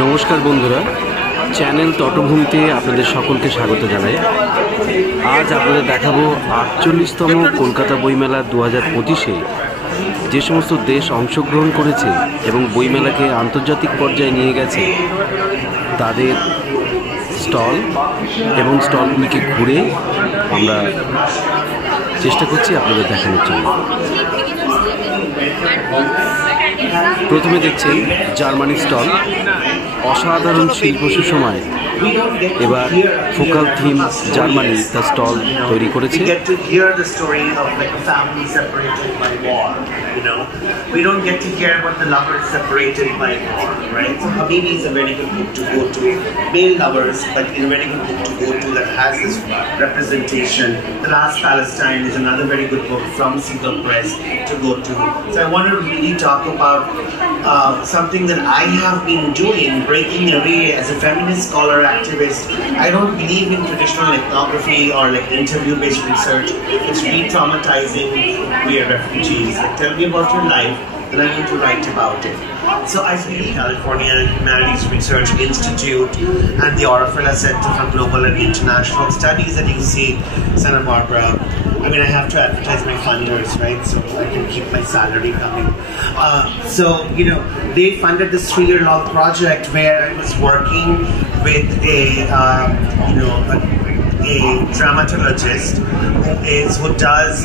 নমস্কার বন্ধুরা, চ্যানেল তটভূমিতে আপনাদের সকলকে স্বাগত জানাই। আজ আপনাদের দেখাবো 48তম কলকাতা বইমেলা 2025-এ যে সমস্ত দেশ অংশগ্রহণ করেছে এবং বইমেলাকে আন্তর্জাতিক পর্যায়ে নিয়ে গেছে তাদের স্টল এবং স্টলগুলিকে ঘুরে আমরা চেষ্টা করছি আপনাদের দেখানোর জন্য। প্রথমে দেখছেন জার্মানি স্টল, অসাধারণ শিল্প সুষমায় এবার ফোকাল থিম জার্মানি তার স্টল তৈরি করেছে। We don't get to hear about the lovers separated by war, right? So Habibi is a very good book to go to. Male lovers, but a very good book to go to that has this representation. The Last Palestine is another very good book from Seagull Press to go to. So I want to really talk about something that I have been doing, breaking away as a feminist scholar activist. I don't believe in traditional ethnography or like interview-based research. It's re-traumatizing queer refugees. Like, tell me about your life, and I need to write about it. So I see California Humanities Research Institute and the Orfila Center for Global and International Studies that you see Santa Barbara. I mean, I have to advertise my funders, right? So I can keep my salary coming. So, you know, they funded this 3-year-long project where I was working with a dramatologist who does,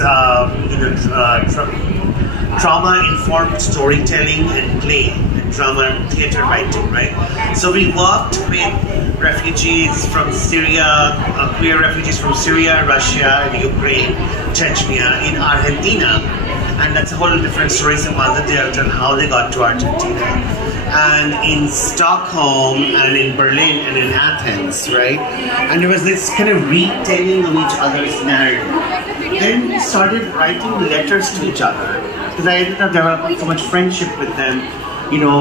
trauma-informed storytelling and play, and drama and theater writing, right? So we worked with refugees from Syria, queer refugees from Syria, Russia, and Ukraine, Chechnya, in Argentina. And that's a whole different story, some other delta and how they got to Argentina. And in Stockholm, and in Berlin, and in Athens, right? And there was this kind of retelling of each other's narrative. Then we started writing letters to each other, because I ended up developing so much friendship with them. You know,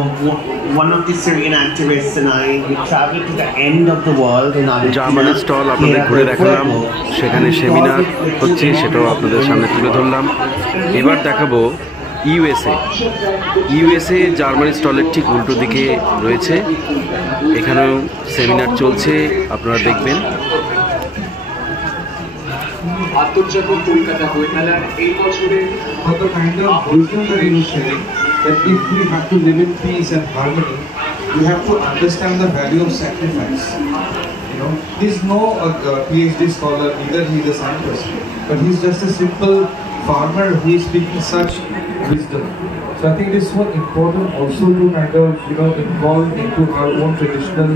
one of the Syrian activists and we traveled to the end of the world in Argentina. Germany stall আপনাদের ঘুরে দেখালাম, সেখানে seminar হচ্ছে সেটাও আপনাদের সামনে তুলে ধরলাম। এবার দেখাবো ইউএসএ জার্মানি স্টলের ঠিক উল্টো দিকে রয়েছে, এখানেও সেমিনার চলছে, আপনারা দেখবেন। আন্তর্জাতিক কলকাতা বইমেলার এই বছরে কত kind of visionary sharing that if we have to live in peace and harmony, we have to understand the value of sacrifice. You know, he's no PhD scholar, neither he's a scientist, but he's just a simple farmer who is speaking such wisdom. So I think it is so important also to kind of, you know, involve into our own traditional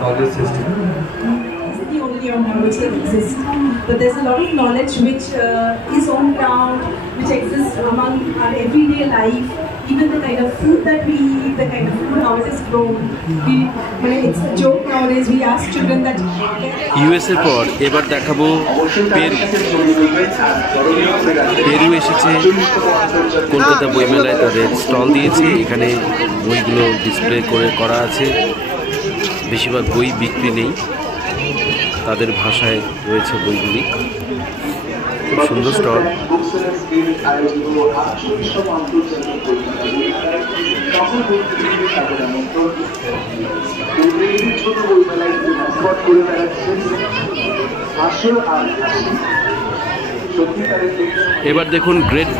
knowledge system. Knowledge that exists, but there's a lot of knowledge which is on ground, which exists among our everyday life. Even the kind of food that we eat, the kind of food how it is grown. It's a joke nowadays. We ask children that. ইউএসএর পর এবার দেখাবো Peru এসেছে কলকাতা বইমেলায়, তাদের stall দিয়েছে, এখানে বইগুলো display করা আছে। বেশিরভাগ বই বিক্রি নেই, তাদের ভাষায় রয়েছে বইগুলি। খুব সুন্দর স্টল। এবার দেখুন গ্রেট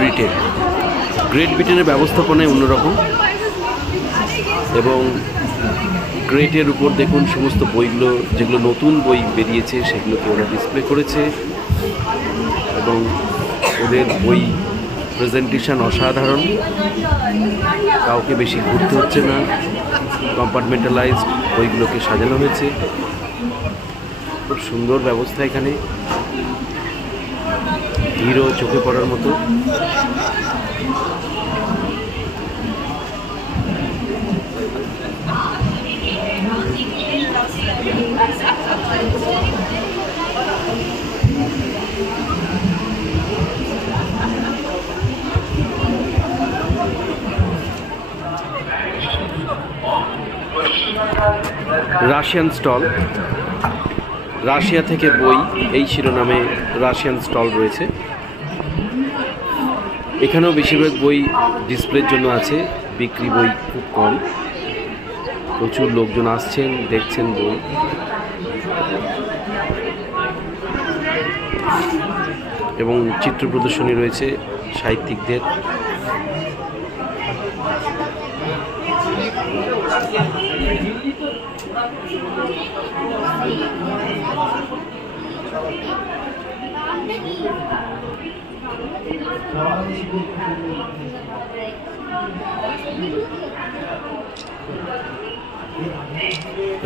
ব্রিটেনের ব্যবস্থাপনায় অন্যরকম, এবং গ্রেটের উপর দেখুন সমস্ত বইগুলো, যেগুলো নতুন বই বেরিয়েছে সেগুলোকে ওরা ডিসপ্লে করেছে, এবং ওদের বই প্রেজেন্টেশন অসাধারণ, কাউকে বেশি ঘুরতে হচ্ছে না, কম্পার্টমেন্টালাইজড বইগুলোকে সাজানো হয়েছে, খুব সুন্দর ব্যবস্থা এখানে, ভিড়ও চোখে পড়ার মতো। রাশিয়ান স্টল, রাশিয়া থেকে বই এই শিরোনামে রাশিয়ান স্টল রয়েছে। এখানেও বেশিরভাগ বই ডিসপ্লের জন্য আছে, বিক্রি বই খুব কম। প্রচুর লোকজন আসছেন, দেখছেন বই। এবং চিত্র প্রদর্শনী রয়েছে সাহিত্যিকদের।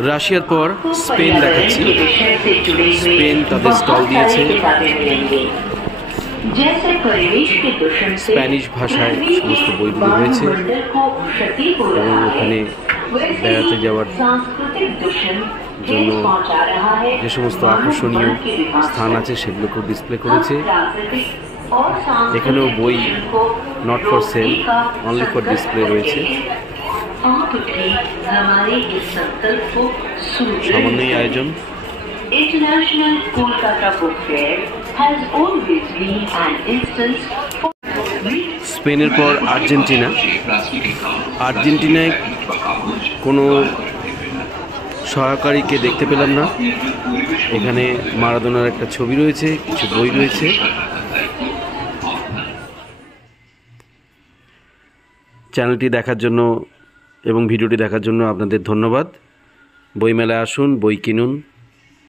রাশিয়ার পর স্পেন দেখাচ্ছি। স্পেন তাদের স্টল দিয়েছে, স্প্যানিশ ভাষায় সমস্ত বইগুলো রয়েছে এবং ওখানে বেড়াতে যাওয়ার জন্য যে সমস্ত আকর্ষণীয় স্থান আছে সেগুলোকেও ডিসপ্লে করেছে। এখানেও বই not for sale, only for display রয়েছে। সামান্যই আয়োজন। International Kolkata Book Fair has always been an instance for স্পেনের পর আর্জেন্টিনা। আর্জেন্টিনায় কোনো সহকারীকে দেখতে পেলাম না। এখানে মারাদোনার একটা ছবি রয়েছে, কিছু বই রয়েছে। চ্যানেলটি দেখার জন্য এবং ভিডিওটি দেখার জন্য আপনাদের ধন্যবাদ। বইমেলায় আসুন, বই কিনুন।